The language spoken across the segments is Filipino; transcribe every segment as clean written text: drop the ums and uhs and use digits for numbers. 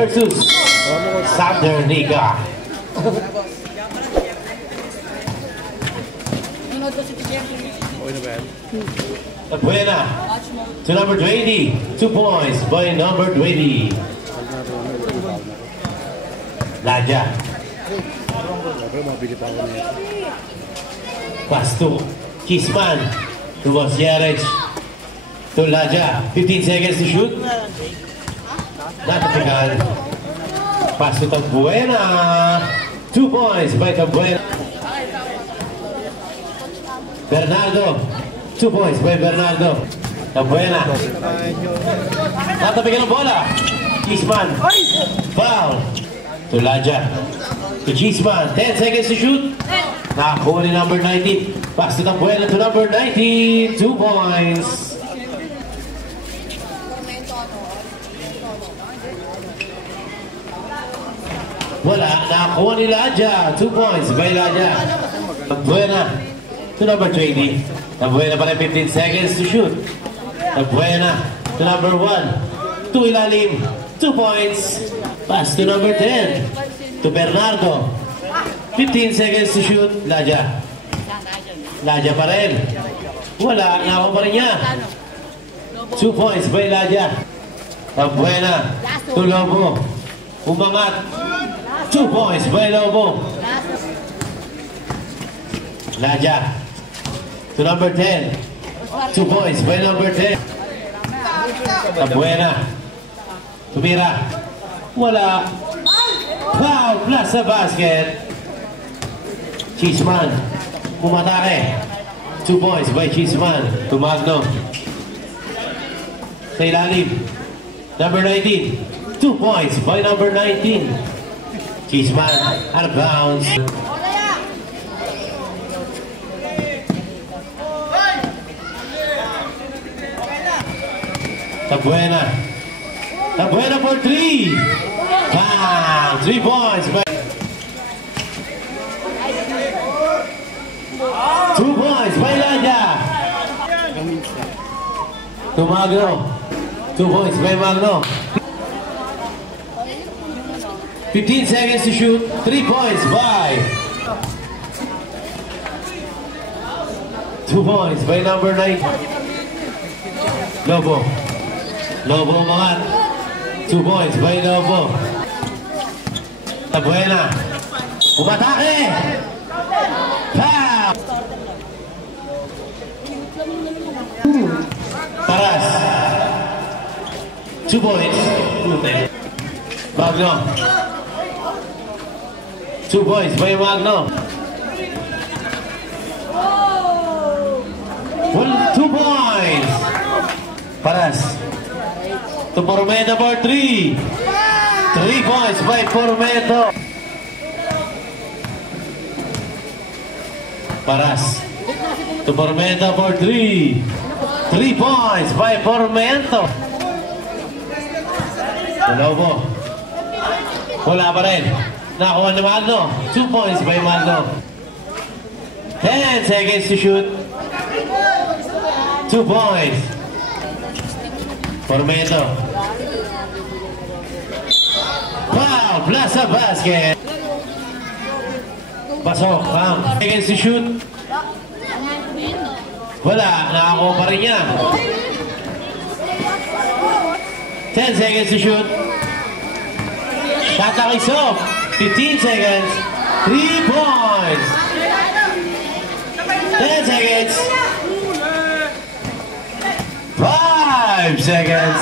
versus Sander Nika. Buena to number 20. 2 points by number 20. Laja. Pass to Kisman. To Bosierich. To Laja. 15 seconds to shoot. Not typical. Pass to Tabuena. 2 points by Tabuena. Bernardo. 2 points by Bernardo. Tabuena. Natabigan ang bola. Kisman. Foul. To Laja. To Kisman. 10 seconds to shoot. Nakakuha ni number 19. Pass to Tabuena to number 19. 2 points. Wala. Nakakuha ni Laja. 2 points by Laja. Tabuena to number 20. Tabuena pa rin 15 seconds to shoot. Tabuena to number 1. To ilalim. 2 points. Pass to number 10. To Bernardo. 15 seconds to shoot. Laja. Laja pa rin. Wala. Nakakuha pa rin niya. 2 points by Laja. Tabuena to Lobo. Umangat. 2 points by Lobo. Laja to number 10. 2 points by number 10. Tabuena. Tumira. Wala. Foul plus sa basket. Chisman. Pumatake. 2 points by Chisman. To Magno. Sa ilalim. Number 19. 2 points by number 19. Chisman. Out of bounds. Tabuena. Tabuena for 3. Bam! 3 points. 2 points by Laja. To Magno. 2 points by Magno. 15 seconds to shoot. 3 points by. 2 points by number 9. Lobo. Lobo umangat. 2 points by Lobo. Tabuena. Umatake. Foul. Paras. 2 points. Magno. 2 points by Magno. 2 points. Paras. To Pormento for 3. 3 points by Pormento. Paras. To Pormento for 3. 3 points by Pormento. Lobo. Wala pa rin. Nakuha ni Magno. 2 points by Magno. 10 seconds to shoot. 2 points. Pormento. Foul. Plus a basket. Pasok. 10 seconds to shoot. Wala. Nakakuha pa rin niya. 10 seconds to shoot. Shot na kiso. 15 seconds. 3 points. 10 seconds. 5 seconds.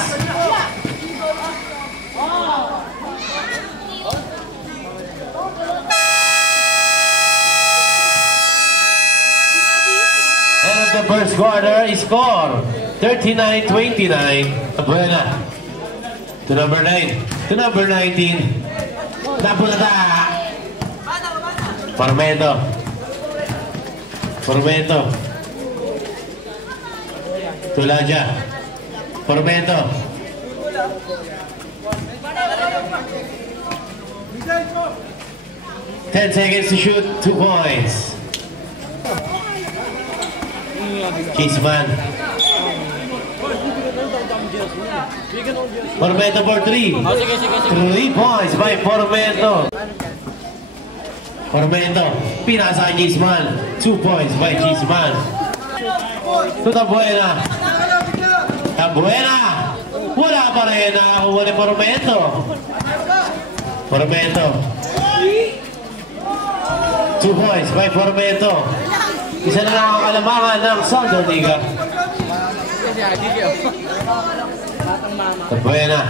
End of the first quarter is score 39-29. Buena. To number 9. To number 19. Napulata. Pormento. Pormento. To Laja. Pormento. Ten seconds to shoot. 2 points. Kisman. Formento for 3. 3 points by Formento. Formento, pinasa kay Gisman. 2 points by Gisman. To Tabuena. Tabuena! Wala pa rin nakakuha ni Formento. Formento. 2 points by Formento. Isa na lang ang kalamangan ng Southern Liga. Tabuena.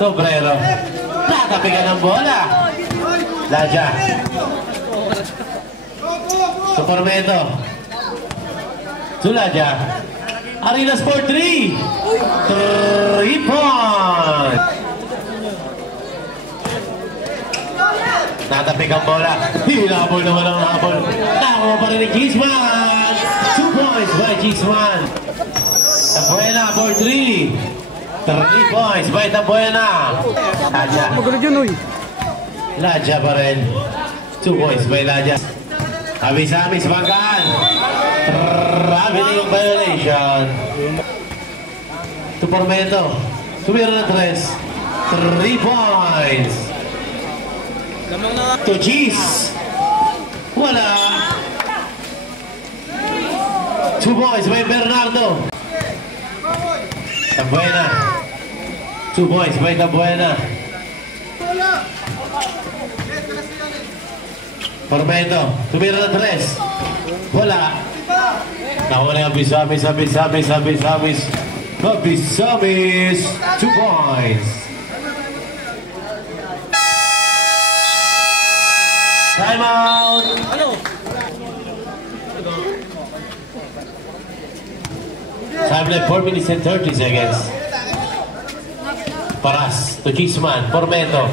Sobrero. Natapigan ng bola. Laja. To Formento. To Laja. Arenas for 3. 3 points. Natapik ang bola. Hinabol naman ang habol. Nakakuha pa rin ni Gisman. 2 points by Gisman. Tabuena for 3. 3 points by Tabuena. Laja. Laja pa rin. 2 points by Laja. Amis-amis banggaan. Traveling violation. To Formento. Tumira na 3. 3 points. To Gis. Wala. 2 points by Bernardo. Tabuena. 2 points by Tabuena. Formento. Tumira na 3. Wala. Nakuha na yung Amis-amis. 2 points. Time out. Time left 4 minutes and 30 seconds. Paras to Gisman. Formento.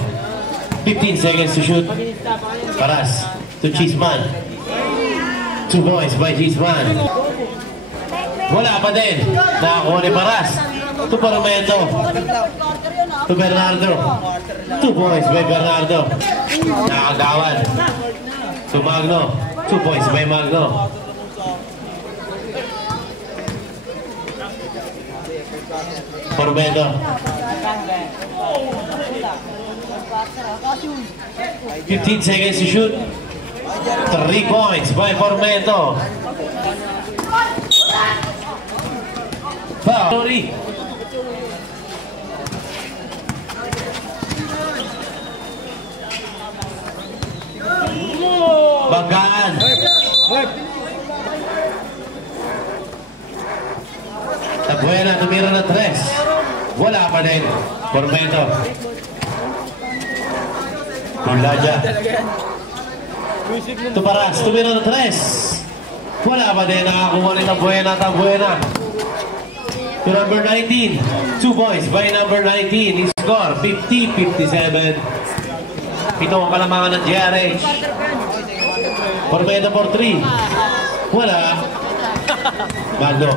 15 seconds to shoot. Paras to Gisman. 2 points by Gisman. Wala pa din. Nakakuha ni Paras. To Formento. To Bernardo. 2 points by Bernardo. Nakagawan. To Magno. 2 points by Magno. Formento. 15 seconds to shoot. 3 points by Formento. Foul. Banggaan. Tabuena tumira na 3. Wala pa din. Formento. Laja. Tuparas, tumira na 3. Wala pa din. Nakakuha ni Tabuena. To number 19. 2 points by number 19. He score 50-57. Ito ang kalamangan ng GRH. Formento for 3. Wala. Magno.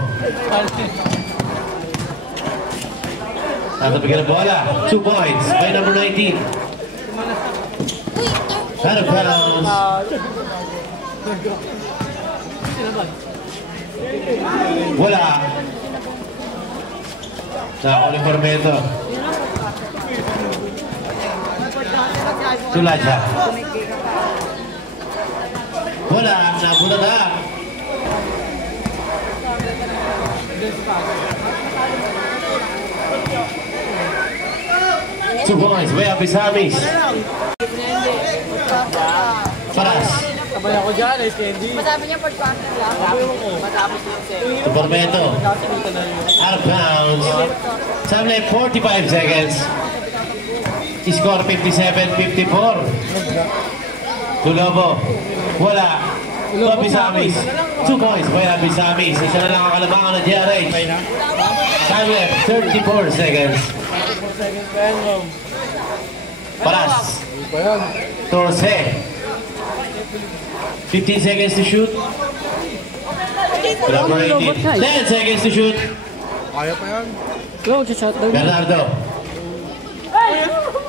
Natapigyan ng bola. 2 points by number 19. Out of bounds. Wala. Nakakuha ni Formento. Laja. Wala. Napunta na. Two points by Amis-amis. Paras. Sabay ako dyan, eh, Candy. Masabi niya per quarter lang. Matapos yung set. To Formento. Out of bounds. Time left 45 seconds. Score 57-54. To Lobo. Wala. To Amis-amis. 2 points by Amis-amis. Isa na lang ang kalabangan ng GRH. Time left 34 seconds. Paras. Torse. 15 seconds to shoot. Number 18. 10 seconds to shoot. Kaya pa yan. Bernardo.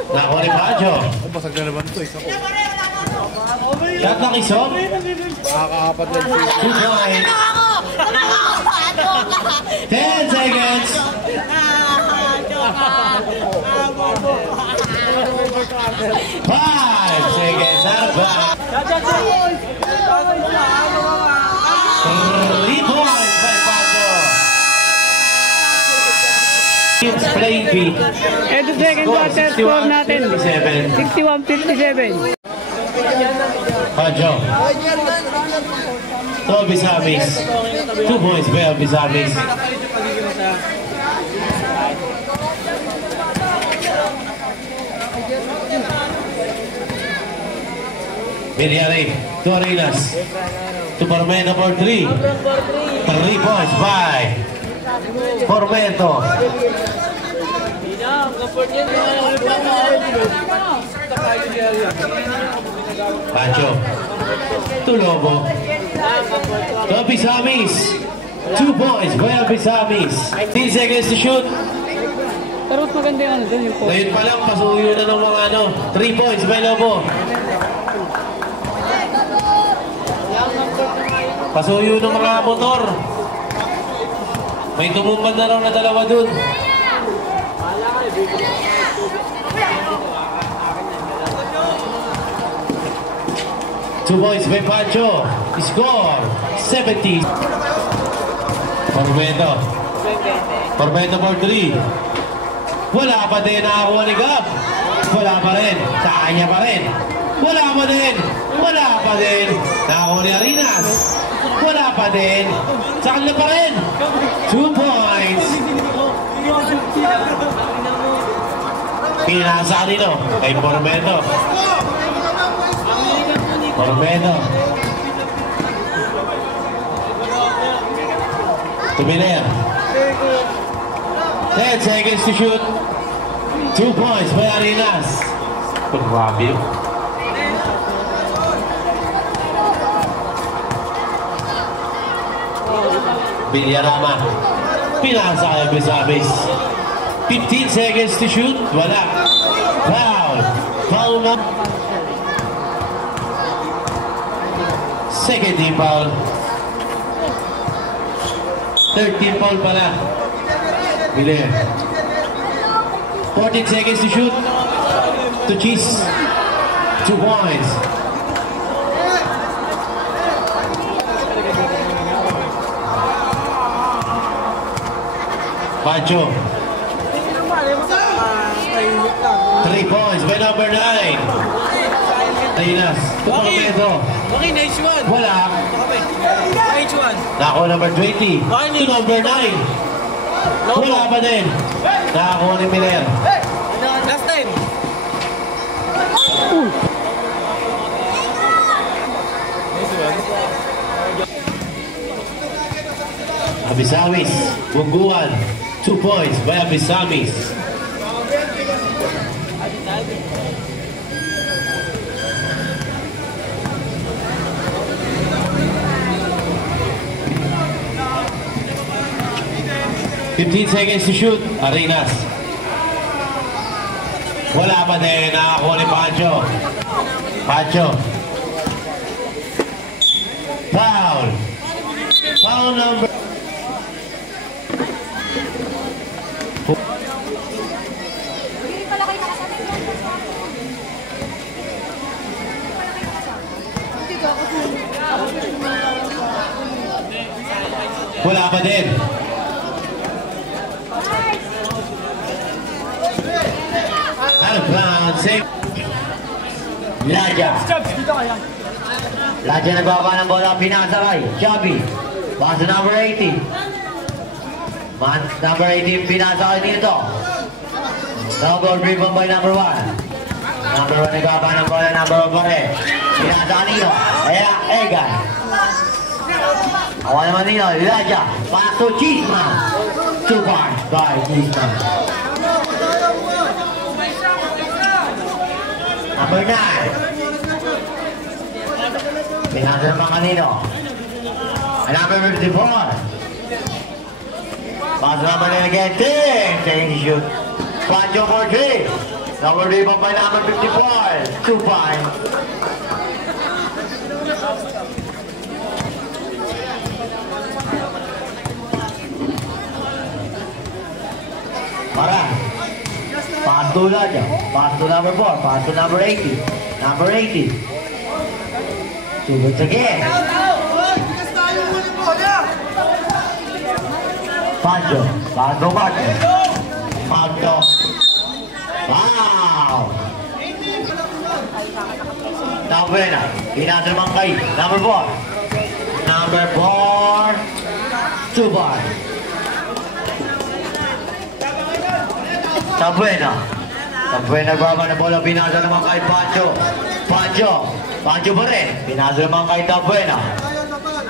Nakuha ni Pacho. Basag na naman ito. Isa ko. Shot ng Isop. Nakakaapat lang. 2 points. 10 seconds. 5 seconds out of bounds. 3 points by Paco. It's playing field. Ito second quarter score natin. 61-57. Paco. To Bisamis. 2 points by Bisamis. Miriari to Arenas. To Formento for 3. 3 points by Formento. Pancho. To Lobo. To Bisamis. 2 points by Bisamis. 10 seconds to shoot. Pero maganda yung ano dun yung po. Ngayon pa lang, pasuyo na ng mga 3 points by Lobo. Pasuyo ng mga motor. May tumumban na raw na dalawa dun. Two points by Pancho. Score 70. Formento. Formento for 3. Wala pa din nakakuha ni Gab. Wala pa rin. Sa kanya pa rin. Wala pa din. Wala pa din. Nakakuha ni Arenas. Wala pa din. Sa kanya pa rin. 2 points. Pinasa kanino? Kay Formento. Formento. Tuminer. 10 seconds to shoot. 2 points by Arenas. Grabe. Villarama. Pinasa kay Bisamis. 15 seconds to shoot. Wala. Foul. Foul na. Second team foul. 13 foul pala. Villar. 14 seconds to shoot. To Cheese. 2 points. Pancho. 3 points by number 9. Arenas. Formento. Okay, nice one. Wala. Nice one. Nako number 20. To number 9. Wala pa din. Nakakuha ni Miller. Last time. Abisamis. Bungguan. 2 points by Abisamis. $15 seconds to shoot. Arenas. Wala pa din. Nakakuha ni Pancho. Pancho. Foul. Foul number. Wala pa din. Out of bounds. Laja. Laja nagbaba ng bola. Pinasakay. Chubby. Pass to number 18. Number 18 pinasakay dito. Double dribble by number 1. Number 1 nagbaba ng bola. Number 1 pa rin. Pinasakay dito. Kaya Egan. Awan naman dito. Laja. Pass to Cheeseman. 2 points by Cheeseman. Number 9. Pinasa naman kanino. Number 54. Pass naman nila again. 10 seconds to shoot. Pancho for 3. Number 3 pa by number 54. 2 points. Para. Pass to Raja. Pass to number 4. Pass to number 80. Number 80. Subits again. Pancho. Pancho. Pancho. Wow! Number 9. Pinasa naman kay number 4. Number 4. Subar. Tabuena. Tabuena baba na bola. Pinasa naman kay Pancho. Pancho. Pancho pa rin. Pinasa naman kay Tabuena.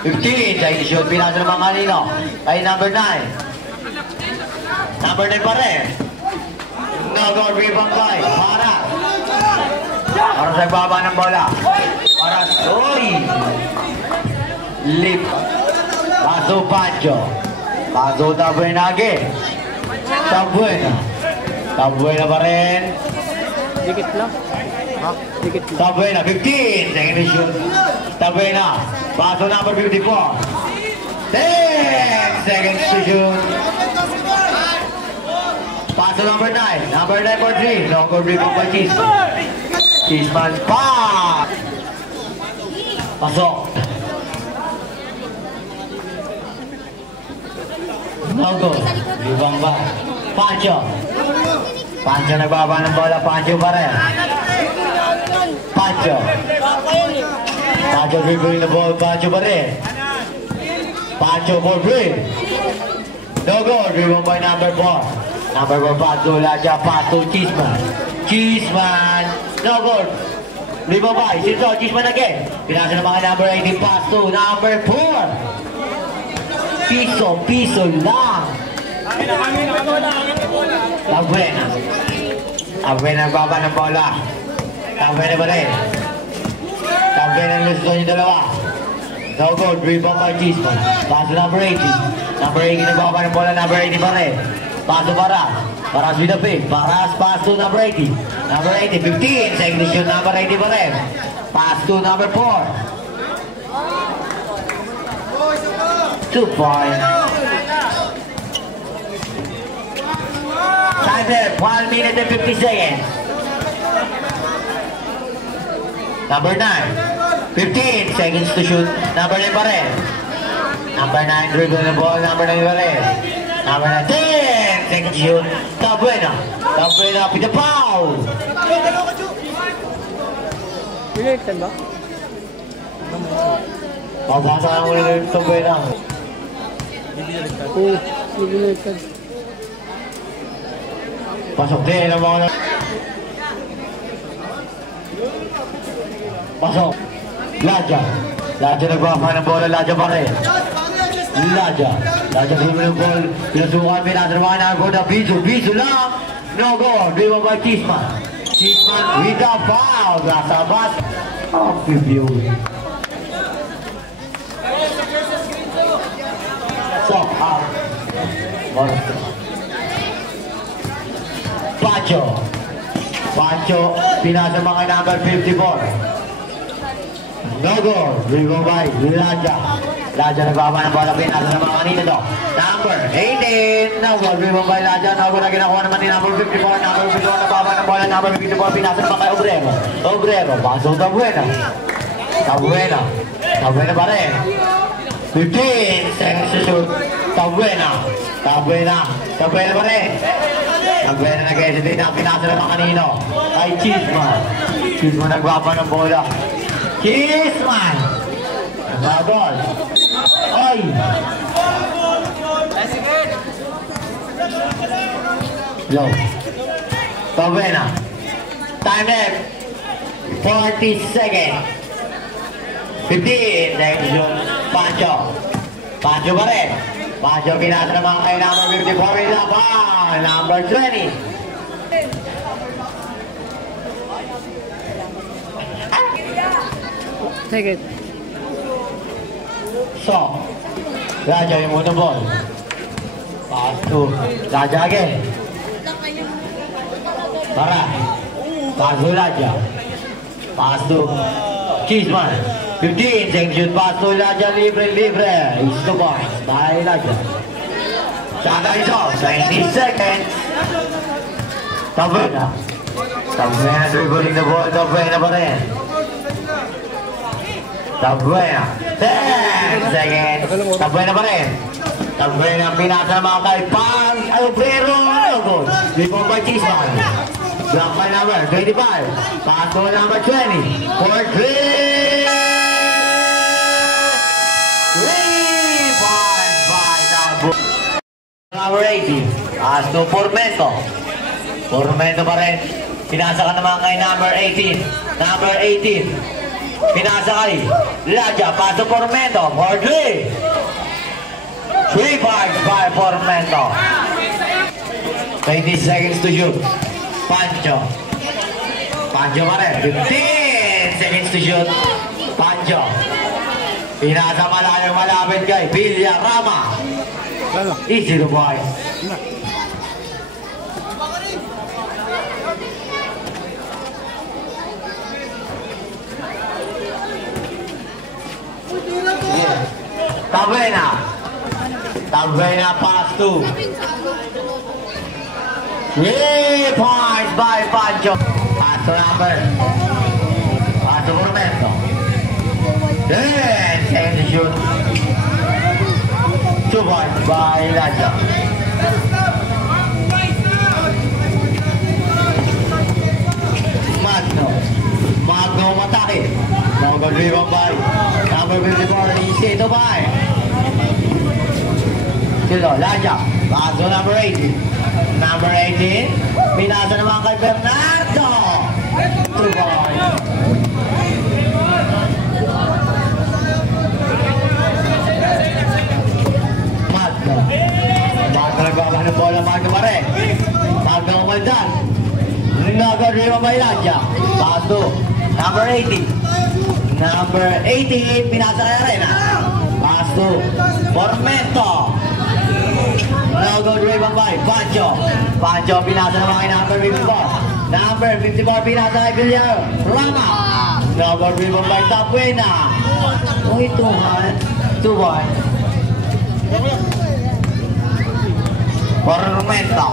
15. Dahil shoot. Pinasa naman kanino. Kay number 9. Number 9 pa rin. No-goal rebound kay Para. Para sa baba ng bola. Para Soy. Lip. Paso Pancho. Paso Tabuena again. Tabuena. Tabuena pa rin. Dikit lang. Dikit lang. Tabuena, 15. Second shoot. Tabuena. Paso number 54. 10 seconds to shoot. Paso number 9. Number 9 for 3. Longer rebound by Cheeseman. Cheeseman pa. Pasok. No go. Rebound ba? Pancho. Pancho nagbaba ng bola. Pancho pa rin. Pancho. Pancho dribbling the ball. Pancho pa rin. Pancho for 3. No go. Rebound by number 4. Number 4 pass to Laja. Pass to Cheeseman. Cheeseman. No good. Rebound by Sinso. Cheeseman again. Pinasa ng mga number 18. Pass to number 4. Piso lang. Tabuena. Tabuena ang baba ng bola. Tabuena ba rin? Tabuena ang gusto niyo dalawa. No good. Rebound by Cheeseman. Pass to number 18. Number 18 ang baba ng bola. Number 18 pa rin. Pass to Paras. Paras with the pick. Paras pass to number 80. Number 80, 15. Second shoot number 80 pa rin. Pass to number 4. 2 points. Time there. 1 minute and 50 seconds. Number 9. 15 seconds to shoot. Number 9 pa rin. Number 9 dribble the ball. Number 9 pa rin. Number 9. 10 seconds to shoot. Tabuena. Tabuena with the foul. Pinagtan ba? Pabasa ang ulit ng Tabuena. Oo. Pinagtan. Pasok din ang mga pasok. Laja. Laja nagwafa ng bola. Laja pa rin. Laja. Laja dribble ng ball. Pinasukan. Pinasaramahan ang bola. Biso lang. No goal. Dribble by Cheeseman. Cheeseman with a foul. Nasa bas. Off review. So, out. Pancho. Pinasa mga number 54. No goal. Dribble by Laja. Laja nagbaba ng bola. Pinasa ng mga kanina to. Number 18. No goal. Dribble by Laja. No goal na ginakuha naman ni number 54. Number 54 nagbaba ng bola. Number 54. Pinasa naman kay Obrero. Obrero. Pasok Tabuena. Tabuena. Tabuena pa rin. 15 seconds to shoot. Tabuena. Tabuena. Tabuena pa rin. Tabuena nag-hesitate na. Pinasa naman kanino. Kay Cheeseman. Cheeseman nagbaba ng bola. Cheeseman! Nagabol. Oy! Low. Tabuena. Time left. 40 seconds. 15 seconds. Pancho. Pancho pa rin. Pancho pinasa naman kay number 54 in Laban. Number 20. Second. So, Raja yung unang ball. Pass to Raja again. Para. Pass to Raja. Pass to Cheeseman. 15 seconds shoot. Pass to Raja. Libre. It's the box by Raja. Shot is off. 20 seconds. Tabuena. Tabuena dribbling the ball. Tabuena pa rin. Tabuena. 10 seconds. Tabuena pa rin. Tabuena ang pinasa ng mga kay Pang Alfredo. Rebound by Chisman. Block by number 25. Pass to number 20. For 3. Rebound by number 18. Pass to Formento. Formento pa rin. Pinasa ka naman kay number 18. Number 18. Pinasa kay Laja. Pass to Formento. For 3. 3 points by Formento. 20 seconds to shoot. Pancho. Pancho pa rin. 15 seconds to shoot. Pancho. Pinasa malayang malapit kay Villarama. Easy to boy. Tabuena. Tabuena pass to. 3 points by Pancho. Pass to number. Pass to Formento. 10 seconds to shoot. 2 points by Laja. Magno matake. Now good rebound by number 54. Easy to buy. Silo, Laja. Pass to number 18. Number 18. Pinasa naman kay Bernardo. 2 points. Magno nagbabahan ng bola. Magno pa rin. Magno umaldan. Nag-rebound by Laja. Pass to number 18. Number 18. Pinasa kay Arena. Pass to Formento. Now go rebound by Pancho. Pancho pinasa naman kay number 54. Number 54 pinasa kay Villarama. Now go rebound by Tabuena. Uy, 2-1. Formento.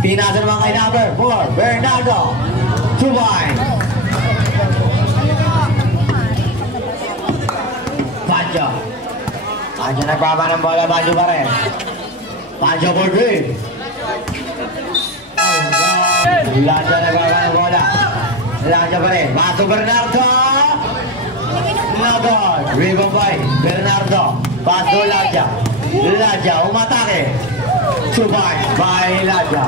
Pinasa naman kay number 4. Bernardo. 2 points. Pancho. Pancho nagbaba ng bola. Pancho pa rin. Pancho for 3. Laja nagbaba ng bola. Laja pa rin. Paso Bernardo. Nagod. Rebound by Bernardo. Paso Laja. Laja umatake. 2 points by Laja.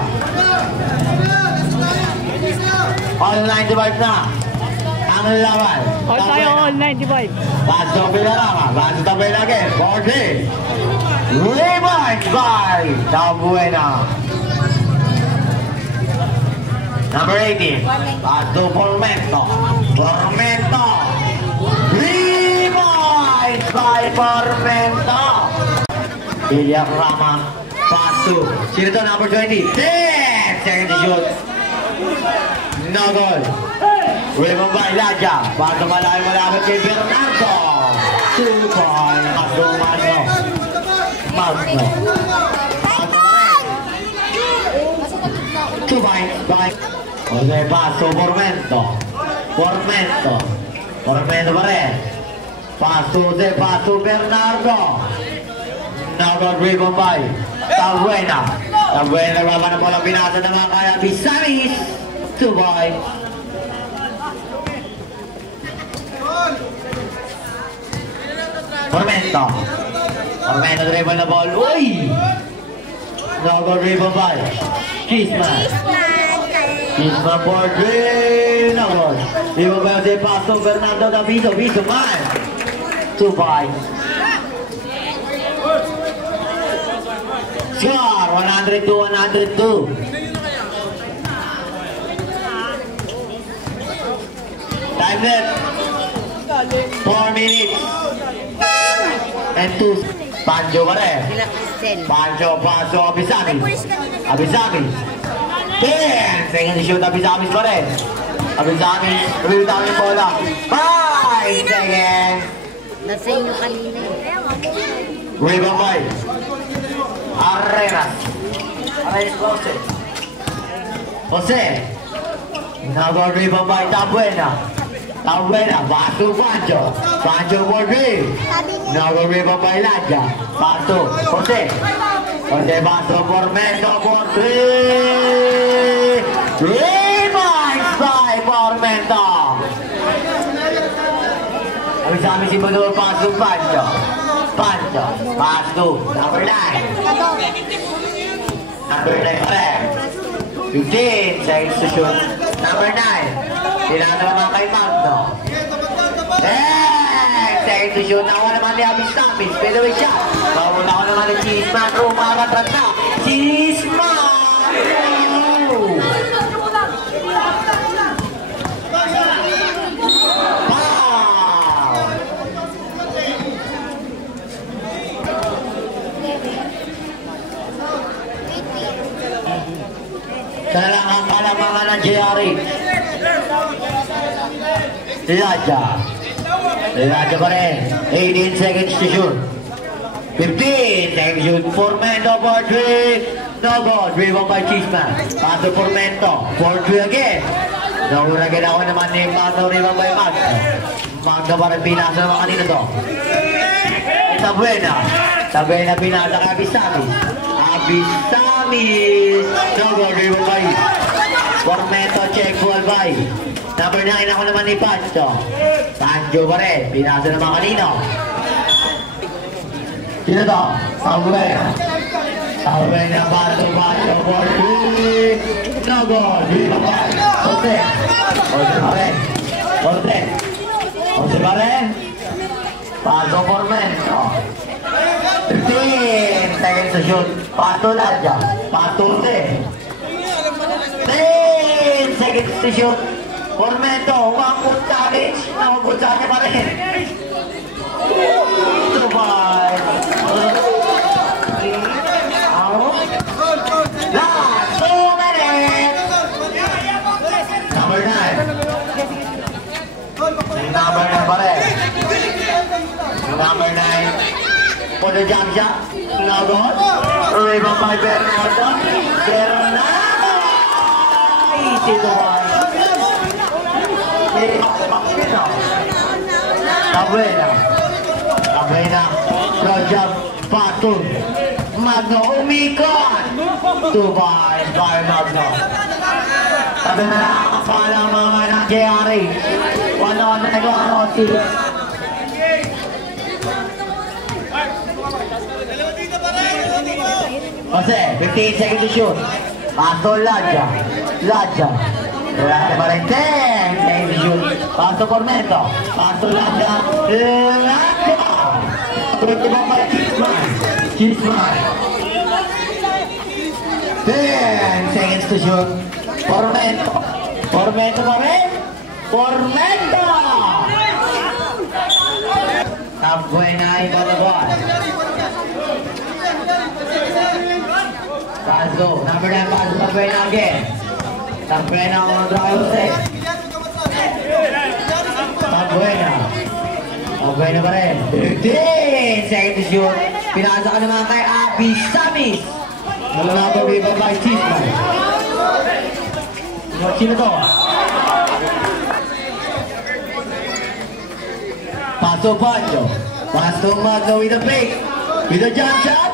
All 95 na. Ang laban. All tayo, all 95. Pass to Villarama. Pass to Tabuena again. 40. Rebound by Tabuena. Number 18. Pass to Formento. Rebound by Formento. Villarama. Pass to. Sino to? Number 20. 10 seconds to shoot. No goal. Rebound by Laja. Pass to malapit kay Bernardo. 2 points. Magno. 2 points by Jose pass to Formento pa rin. Pass to Jose, pass to Bernardo. Now got rebound by Tabuena. Tabuena naman ang bola pinasa naman kaya Bisamis. 2 points. Formento dribble na ball. Uy! Now got rebound by Chisman for 3. No goal. Rebound by Jose, pass to Bernardo Davido. Viso man. 2 points. Score 102. Time left 4 minutes and 2. Pancho pa rin. Pancho, paso, Abisamis. 10 seconds shoot, Abisamis pa rin. Abisamis, review namin bola. 5 seconds. Nasa inyo kanina. Rebound by Arreras. Arreras Jose. Jose. Now rebound by Tabuena. Tabuena, pass to Pancho. Pancho for three. Now rebound by Laja. Pass to Jose. Jose pass to Formento for three. Rebound by Formento. Sabi si Bador, pass to Pancho. Pancho, pass to number 9. Number 9 correct. 15 seconds to shoot. Number 9. Kailangan naman kay Magno. 10 seconds to shoot. Nakuha naman ni Abis Tamis. Pwede way shot. Mawala ko naman ni Cheeseman. Rumakatrat na. Cheeseman! Kailangan palamangan ng JRE. Laja. Laja pa rin. 18 seconds to shoot. 15 seconds to shoot. Formento for 3. No goal. Driven by Cheeseman. Pass to Formento. For 3 again. Naura ginawa naman ni Magno. Driven by Magno. Magno pa rin pinasa naman kanina to. Tabuena. Tabuena pinasa kay Abisamis. Abisamis. No goal. Driven by Formento. Check ball by number 9 ako naman ni Pancho. Pancho pa rin. Pinasa naman kanino. Sino to? Tabuena. Tabuena. Pancho. Pancho for 3. No goal. Driven by Jose. Jose pa rin. Jose. Jose pa rin. Paso Formento. 15 seconds to shoot. Pato Laja. Pato Jose. 10 seconds to shoot. Formento. One good challenge. No good challenge pa rin. 2-5. Out. Last 2 minutes. Number 9. Number 9 pa rin. Number 9. For the jump shot. No goal. Rebound by Bernardo. Bernardo. Easy to one. Tabuena. Tabuena. Good job. Patul. Magno umikot. 2 points by Magno. Sabi na nakakapala mga ng JRE. 1-on-1 Jose, 15 seconds to shoot. Pato Laja. Laja. Laja pa rin. 10 seconds to shoot. Pato Formento. Pato Laja. Laja. Pwede ba pa Cheeseman? Cheeseman. 10 seconds to shoot. Formento. Formento pa rin. Formento. Tabuena iba na ba? Paso, number 9, paso Tabuena again. Tabuena on drive set. Tabuena. Tabuena pa rin. 15 seconds to shoot. Pinasa ka naman kay Abisamis. Malalabaw iba by Cheeseman. Sino to? Paso Pancho. Paso Magno with a fake. With a jump shot.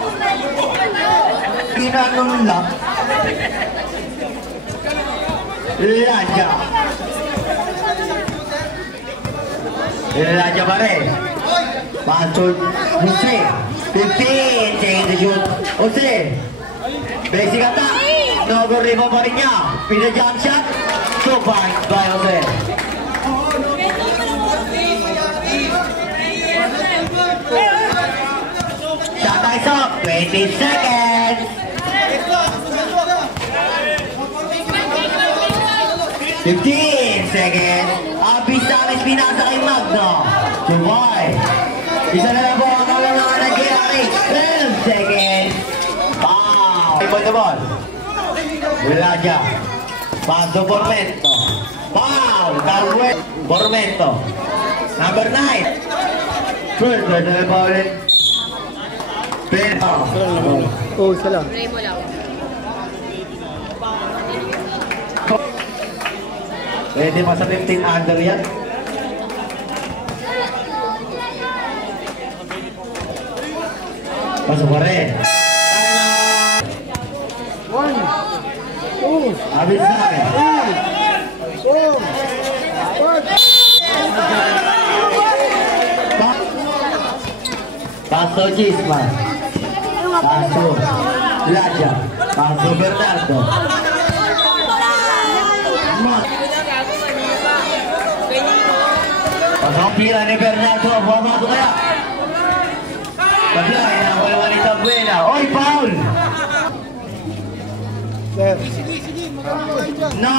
Pinanong lang. Laja. Laja pa rin. Paso Jose. 15 seconds to shoot. Jose. Basic attack. No go rebound pa rin niya. With a jump shot. 2 points by Jose. Shot is up. 20 seconds. 15 seconds. Abisamis pinasa kay Magno. Tuboy. Isa na lang po ang kawalangan ng JRE. 12 seconds. Wow. Ibon the ball. Laja. Paso Formento. Wow. Tabuena. Formento. Number 9. First, the ball. Pero. Oh, isa lang. Pwede pa sa 15 under yan. Pasok pa rin. Abis na akin. Paso Chisman. Paso Laja. Paso Bernardo. Pasok pila ni Bernardo. Buwama ko kaya. Pagla, inakulang ni Tabuena. Oy, foul! No!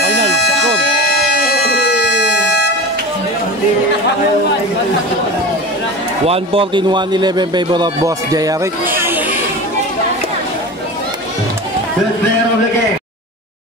Final, score. 114-111 favor of Boss Jayaric. Good play